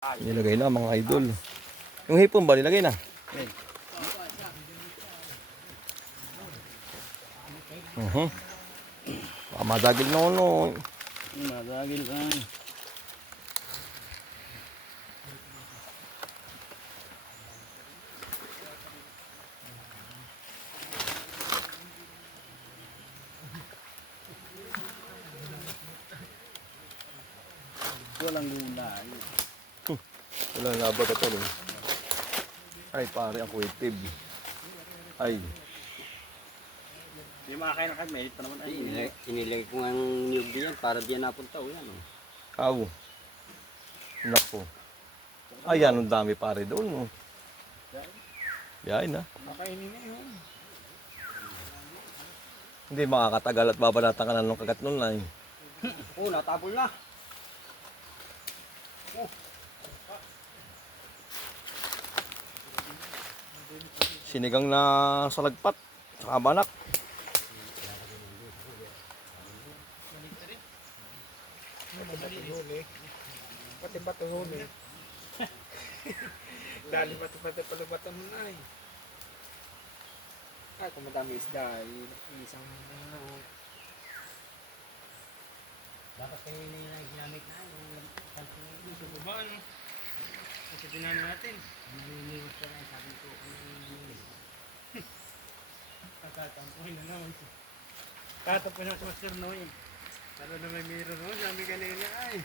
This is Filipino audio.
Nilagay na mga idol. Yung hipon ba nilagay na? Baka madagil na ano. Madagil ka. Walang lula. Wala nga ba ito eh. Ay pare ang kuwitib. Ay. Hindi makakain na kami, mainit pa naman. Inilagay ko nga ng niyog diyan para diyan napunta o yan. Aw. Nako. Ayan, ang dami pare doon. Yain na. Makainin na yun. Hindi makakatagal at babalatan ka na ng kagat nun na eh. Oo, natabol na. Sinigang na salagpat. Saka banak. Pati bato huli. Dali pati palubatan mo na eh. Ay, kung madami isda, isang Dapat kayo na ginamit na yung sububaan. Kasi dinano natin. nililinis ko na sabi ko Tatatampuhin na naman siya. Tatatampuhin na si Master Noy. Lalo na may mirror mo, sabi kanina ay.